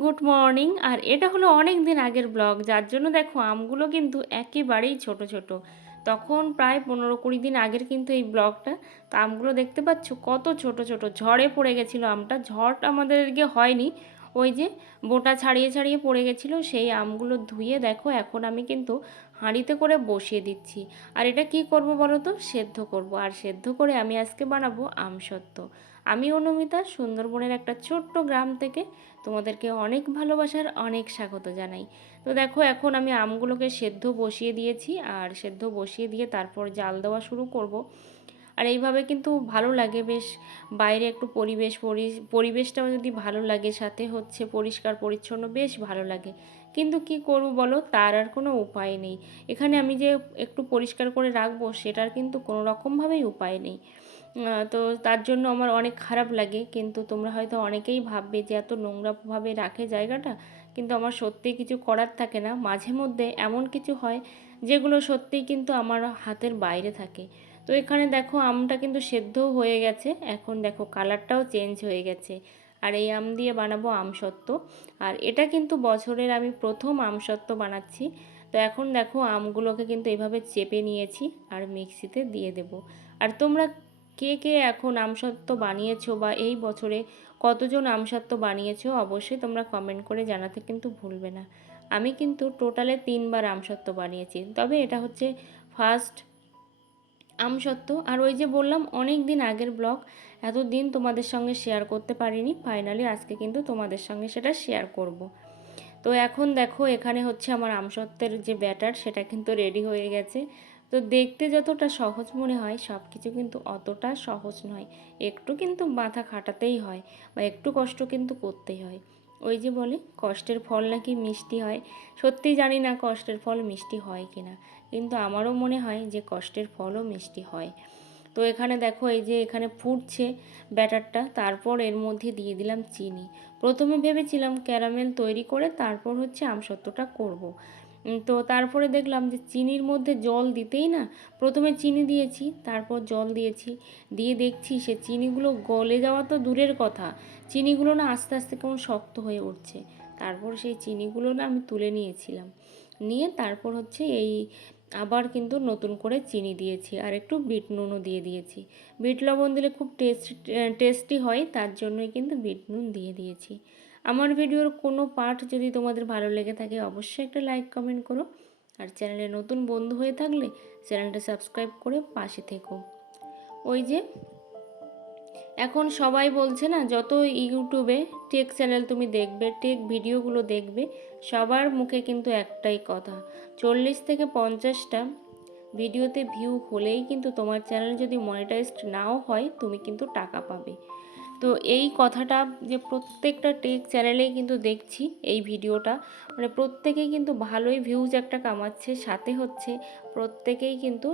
Good morning. আর এটা হলো অনেক দিন আগের ব্লগ। যার জন্য দেখো, আমগুলো কিন্তু একেবারেই ছোট ছোট। তখন প্রায় পনেরো কুড়ি দিন আগের কিন্তু এই ব্লগটা। তো আমগুলো দেখতে পাচ্ছ, কত ছোট ছোট। ঝড়ে পড়ে গেছিল আমটা। ঝড় আমাদের এদিকে হয়নি। ওই যে বোটা ছাড়িয়ে ছাড়িয়ে পড়ে গেছিল, সেই আমগুলো ধুয়ে দেখো, এখন আমি কিন্তু হাঁড়িতে করে বসিয়ে দিচ্ছি। আর এটা কি করব বলো তো? সেদ্ধ করব। আর সেদ্ধ করে আমি আজকে বানাবো আমসত্ত্ব। আমি অনুমিতা, সুন্দরবনের একটা ছোট্ট গ্রাম থেকে তোমাদেরকে অনেক ভালোবাসার অনেক স্বাগত জানাই। তো দেখো, এখন আমি আমগুলোকে সেদ্ধ বসিয়ে দিয়েছি আর সেদ্ধ বসিয়ে দিয়ে তারপর জাল দেওয়া শুরু করব। আর এইভাবে কিন্তু ভালো লাগে, বেশ বাইরে একটু পরিবেশ পরি- পরিবেশটাও যদি ভালো লাগে, সাথে হচ্ছে পরিষ্কার পরিচ্ছন্ন, বেশ ভালো লাগে। কিন্তু কি করব বলো, তার আর কোনো উপায় নেই। এখানে আমি যে একটু পরিষ্কার করে রাখব, সেটার কিন্তু কোনো রকমভাবেই উপায় নেই। তো তার জন্য আমার অনেক খারাপ লাগে। কিন্তু তোমরা হয়তো অনেকেই ভাববে যে এত নোংরাভাবে রাখে জায়গাটা। কিন্তু আমার সত্যিই কিছু করার থাকে না। মাঝে মধ্যে এমন কিছু হয় যেগুলো সত্যিই কিন্তু আমার হাতের বাইরে থাকে। তো এখানে দেখো আমটা কিন্তু সেদ্ধও হয়ে গেছে। এখন দেখো কালারটাও চেঞ্জ হয়ে গেছে। আর এই আম দিয়ে বানাবো আমসত্ত্ব আর এটা কিন্তু বছরের আমি প্রথম আমসত্ত্ব বানাচ্ছি। তো এখন দেখো আমগুলোকে কিন্তু এভাবে চেপে নিয়েছি আর মিক্সিতে দিয়ে দেব। আর তোমরা কে কে এখন আমসত্ত্ব বানিয়েছো বা এই বছরে কতজন আমসত্ত্ব বানিয়েছো অবশ্যই তোমরা কমেন্ট করে জানাতে কিন্তু ভুলবে না। আমি কিন্তু টোটালে তিনবার আমসত্ত্ব বানিয়েছি। তবে এটা হচ্ছে ফার্স্ট আমসত্ত্ব। আর ওই যে বললাম অনেক দিন আগের ব্লগ এতদিন তোমাদের সঙ্গে শেয়ার করতে পারিনি। ফাইনালি আজকে কিন্তু তোমাদের সঙ্গে সেটা শেয়ার করব। তো এখন দেখো, এখানে হচ্ছে আমার আমসত্ত্বের যে ব্যাটার সেটা কিন্তু রেডি হয়ে গেছে। তো দেখতে যতটা সহজ মনে হয় সব কিছু কিন্তু অতটা সহজ নয়। একটু কিন্তু মাথা খাটাতেই হয় বা একটু কষ্ট কিন্তু করতেই হয়। ওই যে বলে, কষ্টের ফল নাকি মিষ্টি হয়? সত্যিই জানি না কষ্টের ফল মিষ্টি হয় কি না কিন্তু আমারও মনে হয় যে কষ্টের ফলও মিষ্টি হয়। তো এখানে দেখো, এই যে এখানে ফুটছে ব্যাটারটা, তারপর এর মধ্যে দিয়ে দিলাম চিনি। প্রথমে ভেবেছিলাম ক্যারামেল তৈরি করে তারপর হচ্ছে আমসত্ত্বটা করব। তো তারপরে দেখলাম যে চিনির মধ্যে জল দিতেই না, প্রথমে চিনি দিয়েছি, তারপর জল দিয়েছি, দিয়ে দেখছি সে চিনিগুলো গলে যাওয়া তো দূরের কথা, চিনিগুলো না আস্তে আস্তে কেমন শক্ত হয়ে উঠছে, তারপর সেই চিনিগুলো না আমি তুলে নিয়েছিলাম, নিয়ে তারপর হচ্ছে এই আবার কিন্তু নতুন করে চিনি দিয়েছি, আর একটু বিট নুনও দিয়ে দিয়েছি, বিট লবণ দিলে খুব টেস্ট টেস্টি হয়, তার জন্যই কিন্তু বিট নুন দিয়ে দিয়েছি আমার ভিডিওর কোনো পার্ট যদি তোমাদের ভালো লেগে থাকে, অবশ্যই একটা লাইক, কমেন্ট করো। আর চ্যানেলে নতুন বন্ধু হয়ে থাকলে চ্যানেলটা সাবস্ক্রাইব করে পাশে থেকো। ওই যে, এখন সবাই বলছে না, যত ইউটিউবে টেক চ্যানেল তুমি দেখবে টেক ভিডিওগুলো দেখবে, সবার মুখে কিন্তু একটাই কথা। চল্লিশ থেকে পঞ্চাশটা ভিডিওতে ভিউ হলেই কিন্তু তোমার চ্যানেল যদি মনিটাইজড নাও হয়, তুমি কিন্তু টাকা পাবে। তো এই কথাটা যে প্রত্যেকটা টেক চ্যানেলেই কিন্তু দেখছি এই ভিডিওটা মানে প্রত্যেকেই কিন্তু ভালোই ভিউজ একটা কামাচ্ছে, সাথে হচ্ছে প্রত্যেকেই কিন্তু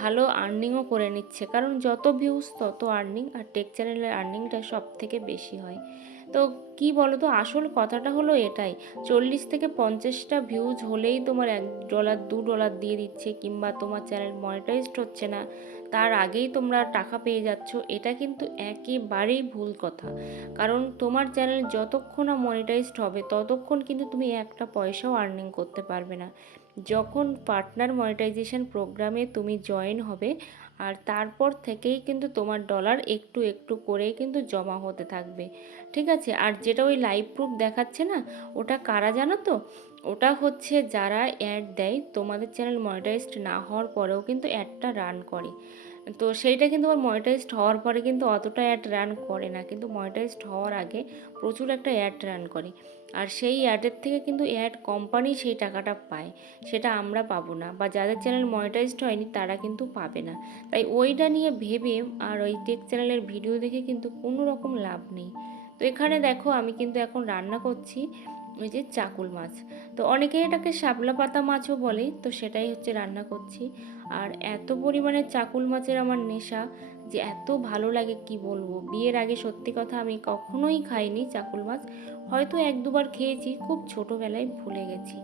ভালো আর্নিংও করে নিচ্ছে। কারণ যত ভিউজ তত আর্নিং আর টেক চ্যানেলের আর্নিংটা সব থেকে বেশি হয়। তো কি বলো তো আসল কথাটা হলো এটাই, চল্লিশ থেকে পঞ্চাশটা ভিউজ হলেই তোমার এক ডলার দু ডলার দিয়ে দিচ্ছে, কিংবা তোমার চ্যানেল মনিটাইজড হচ্ছে না। তার আগেই তোমরা টাকা পেয়ে যাচ্ছ, এটা কিন্তু একেবারেই ভুল কথা। কারণ তোমার চ্যানেল যতক্ষণ না মনিটাইজড হবে, ততক্ষণ কিন্তু তুমি একটা পয়সাও আর্নিং করতে পারবে না। যখন পার্টনার মনিটাইজেশন প্রোগ্রামে তুমি জয়েন হবে, আর তারপর থেকেই কিন্তু তোমার ডলার একটু একটু করেই কিন্তু জমা হতে থাকবে। ঠিক আছে? আর যেটা ওই লাইভ প্রুফ দেখাচ্ছে না, ওটা কারা জানো তো? ওটা হচ্ছে যারা অ্যাড দেয়, তোমাদের চ্যানেল মনিটাইজড না হওয়ার পরেও কিন্তু অ্যাডটা রান করে। তো সেইটা কিন্তু আবার মনিটাইজড হওয়ার পরে কিন্তু অতটা অ্যাড রান করে না। কিন্তু মনিটাইজড হওয়ার আগে প্রচুর একটা অ্যাড রান করে। আর সেই অ্যাডের থেকে কিন্তু অ্যাড কোম্পানি সেই টাকাটা পায়, সেটা আমরা পাবো না। বা যাদের চ্যানেল মনিটাইজড হয়নি তারা কিন্তু পাবে না। তাই ওইটা নিয়ে ভেবে আর ওই টেক চ্যানেলের ভিডিও দেখে কিন্তু কোনো রকম লাভ নেই। তো এখানে দেখো আমি কিন্তু এখন রান্না করছি। ওই যে চাকুল মাছ। তো অনেকে এটাকে শাপলা পাতা মাছও বলে, তো সেটাই হচ্ছে রান্না করছি। আর এত পরিমাণে চাকুল মাছের আমার নেশা যে এত ভালো লাগে কি বলব? বিয়ের আগে সত্যি কথা আমি কখনোই খাইনি চাকুল মাছ। হয়তো এক দুবার খেয়েছি, খুব ছোটোবেলায় ভুলে গেছি।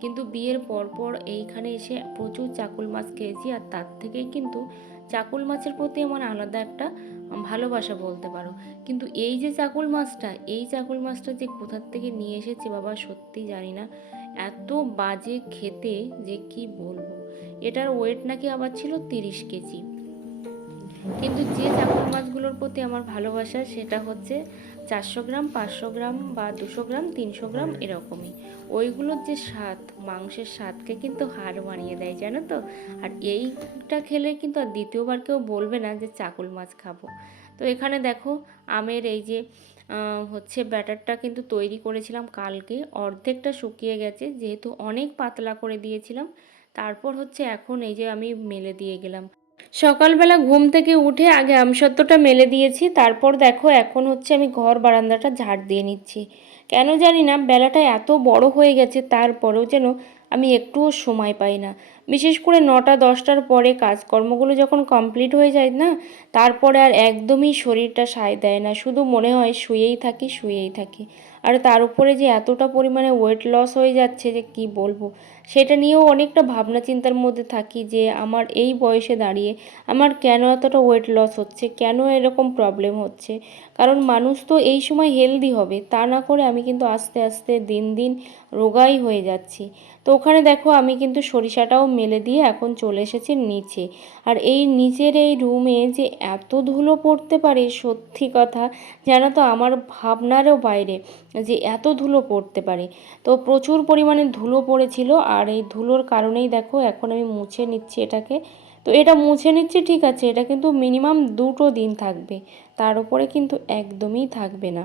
কিন্তু বিয়ের পরপর এইখানে এসে প্রচুর চাকুল মাছ খেয়েছি, আর তার থেকেই কিন্তু চাকুল মাছের প্রতি আমার আলাদা একটা ভালোবাসা বলতে পারো। কিন্তু এই যে চাকুল মাছটা, এই চাকুল মাছটা যে কোথার থেকে নিয়ে এসেছে বাবা সত্যি জানি না। এত বাজে খেতে যে কি বলব? এটার ওয়েট নাকি আবার ছিল তিরিশ কেজি। কিন্তু যে চাকুল মাছগুলোর প্রতি আমার ভালোবাসা সেটা হচ্ছে চারশো গ্রাম, পাঁচশো গ্রাম বা দুশো গ্রাম, তিনশো গ্রাম এরকমই। ওইগুলোর যে স্বাদ, মাংসের স্বাদকে কিন্তু হার মানিয়ে দেয়, জানো তো? আর এইটা খেলে কিন্তু আর দ্বিতীয়বার কেউ বলবে না যে চাকুল মাছ খাব। তো এখানে দেখো, আমের এই যে হচ্ছে ব্যাটারটা কিন্তু তৈরি করেছিলাম কালকে। অর্ধেকটা শুকিয়ে গেছে, যেহেতু অনেক পাতলা করে দিয়েছিলাম। তারপর হচ্ছে এখন এই যে আমি মেলে দিয়ে গেলাম। সকালবেলা ঘুম থেকে উঠে আগে আমসত্ত্বটা মেলে দিয়েছি, তারপর দেখো এখন হচ্ছে আমি ঘর বারান্দাটা ঝাড় দিয়ে নিচ্ছি। কেন জানি না, বেলাটা এত বড় হয়ে গেছে, তারপরেও যেন আমি একটুও সময় পাই না। বিশেষ করে নটা, দশটার পরে কাজকর্মগুলো যখন কমপ্লিট হয়ে যায় না, তারপরে আর একদমই শরীরটা সায় দেয় না, শুধু মনে হয় শুয়েই থাকি শুয়েই থাকি। আর তার উপরে যে এতটা পরিমাণে ওয়েট লস হয়ে যাচ্ছে যে কি বলব? সেটা নিয়েও অনেকটা ভাবনা চিন্তার মধ্যে থাকি যে আমার এই বয়সে দাঁড়িয়ে আমার কেন এতটা ওয়েট লস হচ্ছে? কেন এরকম প্রবলেম হচ্ছে? কারণ মানুষ তো এই সময় হেলদি হবে, তা না করে আমি কিন্তু আস্তে আস্তে দিন দিন রোগাই হয়ে যাচ্ছি। তো ওখানে দেখো আমি কিন্তু সরিষাটাও মেলে দিয়ে এখন চলে এসেছি নিচে। আর এই নিচের এই রুমে যে এত ধুলো পড়তে পারে, সত্যি কথা, জানো তো আমার ভাবনারও বাইরে। যে এত ধুলো পড়তে পারে। তো প্রচুর পরিমাণে ধুলো পড়েছিল আর এই ধুলোর কারণেই দেখো এখন আমি মুছে নিচ্ছি এটাকে। তো এটা মুছে নিচ্ছি, ঠিক আছে, এটা কিন্তু মিনিমাম দুটো দিন থাকবে। তার উপরে কিন্তু একদমই থাকবে না।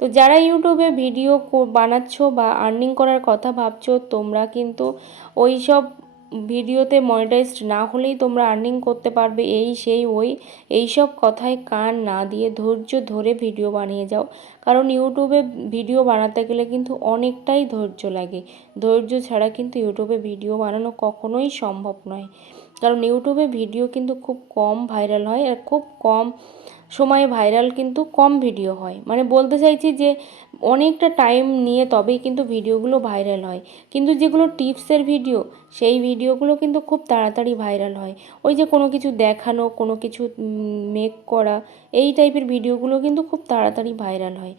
তো যারা ইউটিউবে ভিডিও বানাচ্ছ বা আর্নিং করার কথা ভাবছ, তোমরা কিন্তু ওই সব ভিডিওতে মনিটাইজড না হলেই তোমরা আর্নিং করতে পারবে এই, সেই, ওই এই সব কথায় কান না দিয়ে ধৈর্য ধরে ভিডিও বানিয়ে যাও। কারণ ইউটিউবে ভিডিও বানাতে গেলে কিন্তু অনেকটাই ধৈর্য লাগে। ধৈর্য ছাড়া কিন্তু ইউটিউবে ভিডিও বানানো কখনোই সম্ভব নয়। কারণ ইউটিউবে ভিডিও কিন্তু খুব কম ভাইরাল হয় আর খুব কম সময়ে ভাইরাল কিন্তু কম ভিডিও হয়। মানে বলতে চাইছি যে অনেকটা টাইম নিয়ে তবেই কিন্তু ভিডিওগুলো ভাইরাল হয়। কিন্তু যেগুলো টিপসের ভিডিও সেই ভিডিওগুলো কিন্তু খুব তাড়াতাড়ি ভাইরাল হয়। ওই যে কোনো কিছু দেখানো, কোনো কিছু মেক করা, এই টাইপের ভিডিওগুলো কিন্তু খুব তাড়াতাড়ি ভাইরাল হয়।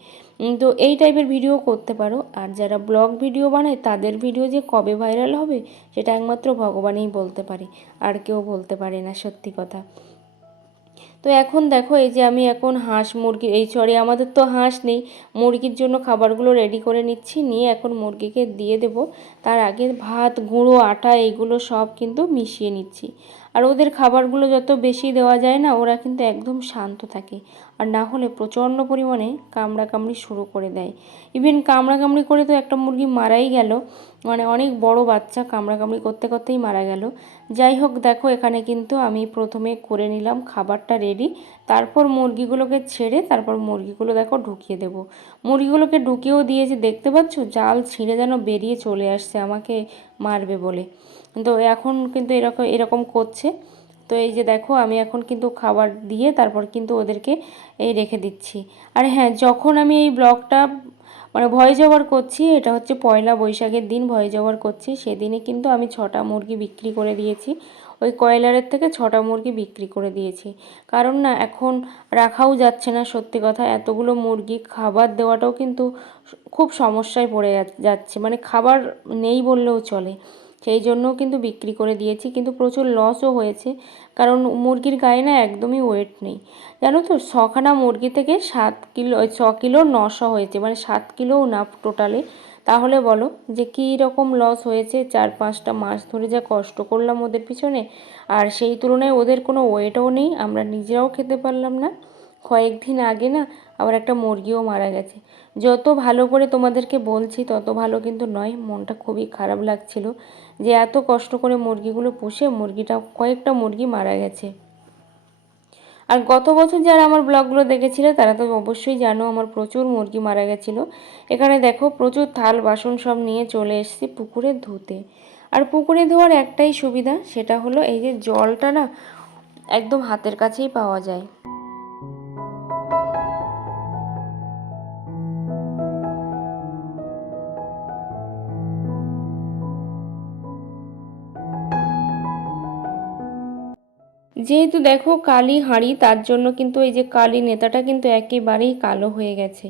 তো এই টাইপের ভিডিও করতে পারো। আর যারা ব্লগ ভিডিও বানায়, তাদের ভিডিও যে কবে ভাইরাল হবে, সেটা একমাত্র ভগবানই বলতে পারে। আর কেউ বলতে পারে না সত্যি কথা। তো এখন দেখো এই যে আমি এখন হাঁস মুরগি, এই সরি আমাদের তো হাঁস নেই, মুরগির জন্য খাবারগুলো রেডি করে নিচ্ছি, নিয়ে এখন মুরগিকে দিয়ে দেব। তার আগে ভাত, গুঁড়ো, আটা, এইগুলো সব কিন্তু মিশিয়ে নিচ্ছি। আর ওদের খাবারগুলো যত বেশি দেওয়া যায় না, ওরা কিন্তু একদম শান্ত থাকে। আর না হলে প্রচণ্ড পরিমাণে কামড়াকামড়ি শুরু করে দেয়। ইভেন কামড়াকামড়ি করে তো একটা মুরগি মারাই গেল। মানে অনেক বড় বাচ্চা কামড়াকামড়ি করতে করতেই মারা গেল। যাই হোক, দেখো এখানে কিন্তু আমি প্রথমে করে নিলাম খাবারটা রেডি তারপর মুরগিগুলোকে ছেড়ে তারপর মুরগিগুলো দেখো ঢুকিয়ে দেবো। মুরগিগুলোকে ঢুকিয়েও দিয়েছি, দেখতে পাচ্ছ? জাল ছিঁড়ে যেন বেরিয়ে চলে আসছে, আমাকে মারবে বলে। তো এখন কিন্তু এরকম এরকম করছে। তো এই যে দেখো, আমি এখন কিন্তু খাবার দিয়ে তারপর কিন্তু ওদেরকে এই রেখে দিচ্ছি। আর হ্যাঁ যখন আমি এই ব্লগটা মানে ভয়েস ওভার করছি, এটা হচ্ছে পয়লা বৈশাখের দিন ভয়েস ওভার করছি সেদিনে কিন্তু আমি ছটা মুরগি বিক্রি করে দিয়েছি। ওই কয়লারের থেকে ছটা মুরগি বিক্রি করে দিয়েছি। কারণ না, এখন রাখাও যাচ্ছে না, সত্যি কথা, এতগুলো মুরগি খাবার দেওয়াটাও কিন্তু খুব সমস্যায় পড়ে যাচ্ছে। মানে খাবার নেই বললেও চলে। সেই জন্যও কিন্তু বিক্রি করে দিয়েছি, কিন্তু প্রচুর লসও হয়েছে। কারণ মুরগির গায়ে না একদমই ওয়েট নেই। জানো তো, ছখানা মুরগি থেকে সাত কিলো ছ কিলো নশো হয়েছে মানে সাত কিলোও না টোটালে তাহলে বলো যে কী রকম লস হয়েছে চার পাঁচটা মাস ধরে যা কষ্ট করলাম ওদের পিছনে। আর সেই তুলনায় ওদের কোনো ওয়েটও নেই, আমরা নিজেরাও খেতে পারলাম না। কয়েকদিন আগে না আবার একটা মুরগিও মারা গেছে। যত ভালো করে তোমাদেরকে বলছি, তত ভালো কিন্তু নয়। মনটা খুবই খারাপ লাগছিল যে এত কষ্ট করে মুরগিগুলো পুষে মুরগিটা কয়েকটা মুরগি মারা গেছে। আর গত বছর যারা আমার ব্লগগুলো দেখেছিলে, তারা তো অবশ্যই জানো আমার প্রচুর মুরগি মারা গেছিল। এখানে দেখো প্রচুর থাল বাসন সব নিয়ে চলে এসেছি পুকুরে ধুতে। আর পুকুরে ধোয়ার একটাই সুবিধা, সেটা হলো এই যে জলটা না একদম হাতের কাছেই পাওয়া যায়। যেহেতু দেখো কালি হাঁড়ি, তার জন্য কিন্তু এই যে কালি নেতাটা কিন্তু একেবারেই কালো হয়ে গেছে।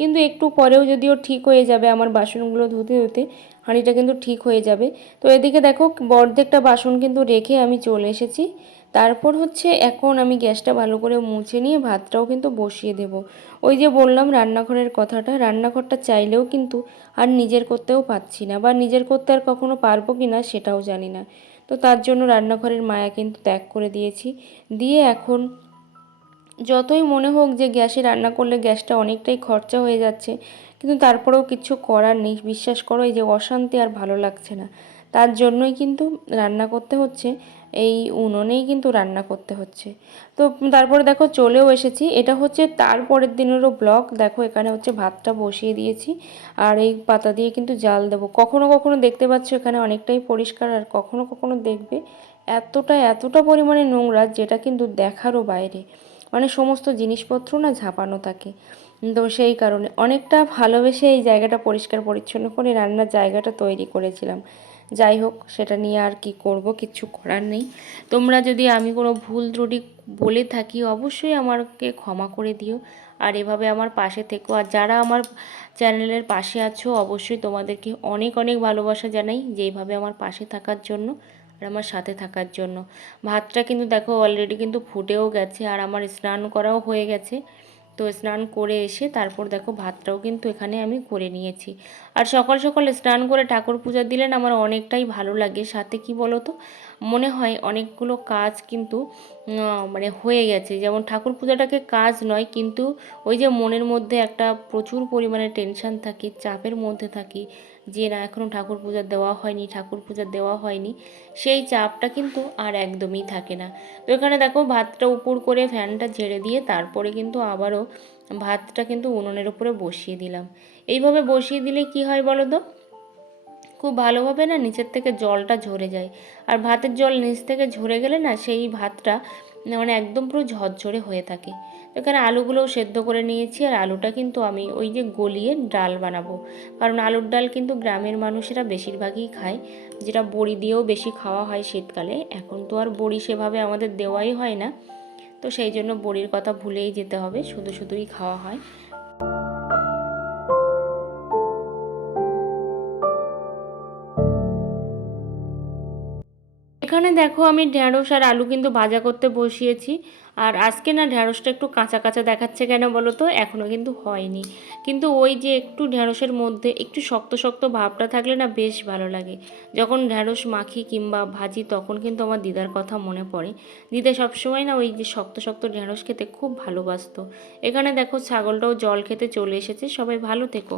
কিন্তু একটু পরেও যদিও ঠিক হয়ে যাবে আমার বাসনগুলো ধুতে ধুতে, হাঁড়িটা কিন্তু ঠিক হয়ে যাবে। তো এদিকে দেখো বর্ধেকটা বাসন কিন্তু রেখে আমি চলে এসেছি। তারপর হচ্ছে এখন আমি গ্যাসটা ভালো করে মুছে নিয়ে ভাতটাও কিন্তু বসিয়ে দেব। ওই যে বললাম রান্নাঘরের কথাটা, রান্নাঘরটা চাইলেও কিন্তু আর নিজের করতেও পাচ্ছি না বা নিজের করতে আর কখনো পারব কি না সেটাও জানি না। তো তার জন্য রান্নাঘরের মায়া কিন্তু ত্যাগ করে দিয়েছি। দিয়ে এখন যতই মনে হোক যে গ্যাসে রান্না করলে গ্যাসটা অনেকটাই খরচা হয়ে যাচ্ছে, কিন্তু তারপরেও কিছু করার নেই। বিশ্বাস করো, এই যে অশান্তি আর ভালো লাগছে না। তার জন্যই কিন্তু রান্না করতে হচ্ছে। এই উনুনেই কিন্তু রান্না করতে হচ্ছে। তো তারপরে দেখো চলেও এসেছি। এটা হচ্ছে তারপরের দিনেরও ব্লগ। দেখো এখানে হচ্ছে ভাতটা বসিয়ে দিয়েছি। আর এই পাতা দিয়ে কিন্তু জাল দেবো। কখনো কখনো দেখতে পাচ্ছ এখানে অনেকটাই পরিষ্কার আর কখনো কখনো দেখবে এতটা এতটা পরিমাণে নোংরা যেটা কিন্তু দেখারও বাইরে। মানে সমস্ত জিনিসপত্র না ঝাঁপানো থাকে। তো সেই কারণে অনেকটা ভালোবেসে এই জায়গাটা পরিষ্কার পরিচ্ছন্ন করে রান্নার জায়গাটা তৈরি করেছিলাম। যাই হোক, সেটা নিয়ে আর কি করব কিচ্ছু করার নেই। তোমরা যদি আমি কোনো ভুল ত্রুটি বলে থাকি, অবশ্যই আমাকে ক্ষমা করে দিও। আর এভাবে আমার পাশে থেকো। আর যারা আমার চ্যানেলের পাশে আছো, অবশ্যই তোমাদেরকে অনেক অনেক ভালোবাসা জানাই যে যেইভাবে আমার পাশে থাকার জন্য আর আমার সাথে থাকার জন্য। ভাতটা কিন্তু দেখো অলরেডি কিন্তু ফুটেও গেছে আর আমার স্নান করাও হয়ে গেছে। তো স্নান করে এসে তারপর দেখো ভাতটাও কিন্তু এখানে আমি করে নিয়েছি। আর সকাল সকাল স্নান করে ঠাকুর পূজা দিলেন আমার অনেকটাই ভালো লাগে। সাথে কি বলো তো মনে হয় অনেকগুলো কাজ কিন্তু মানে হয়ে গেছে। যেমন ঠাকুর পূজাটাকে কাজ নয়, কিন্তু ওই যে মনের মধ্যে একটা প্রচুর পরিমাণে টেনশান থাকি, চাপের মধ্যে থাকি যে না এখনও ঠাকুর পূজা দেওয়া হয়নি, ঠাকুর পূজা দেওয়া হয়নি, সেই চাপটা কিন্তু আর একদমই থাকে না। তো এখানে দেখো ভাতটা উপর করে ফ্যানটা ঝেড়ে দিয়ে তারপরে কিন্তু আবারও ভাতটা কিন্তু উনুনের উপরে বসিয়ে দিলাম। এইভাবে বসিয়ে দিলে কি হয় বলো তো? খুব ভালোভাবে না নিচের থেকে জলটা ঝরে যায়। আর ভাতের জল নিচ থেকে ঝরে গেলে না সেই ভাতটা মানে একদম পুরো ঝরঝরে হয়ে থাকে। এখানে আলুগুলোও সেদ্ধ করে নিয়েছি আর আলুটা কিন্তু আমি ওই যে গলিয়ে ডাল বানাবো। কারণ আলুর ডাল কিন্তু গ্রামের মানুষেরা বেশিরভাগই খায়। যেটা বড়ি দিয়েও বেশি খাওয়া হয় শীতকালে। এখন তো আর বড়ি সেভাবে আমাদের দেওয়াই হয় না। তো সেই জন্য বড়ির কথা ভুলেই যেতে হবে। শুধু শুধুই খাওয়া হয়। এখানে দেখো আমি ঢ্যাঁড়স আর আলু কিন্তু ভাজা করতে বসিয়েছি। আর আজকে না ঢ্যাঁড়সটা একটু কাঁচা কাঁচা দেখাচ্ছে কেন বলো তো? এখনও কিন্তু হয়নি। কিন্তু ওই যে একটু ঢ্যাঁড়সের মধ্যে একটু শক্ত শক্ত ভাবটা থাকলে না বেশ ভালো লাগে। যখন ঢ্যাঁড়স মাখি কিংবা ভাজি তখন কিন্তু আমার দিদার কথা মনে পড়ে। দিদা সবসময় না ওই যে শক্ত শক্ত ঢ্যাঁড়স খেতে খুব ভালোবাসতো। এখানে দেখো ছাগলটাও জল খেতে চলে এসেছে। সবাই ভালো থেকো।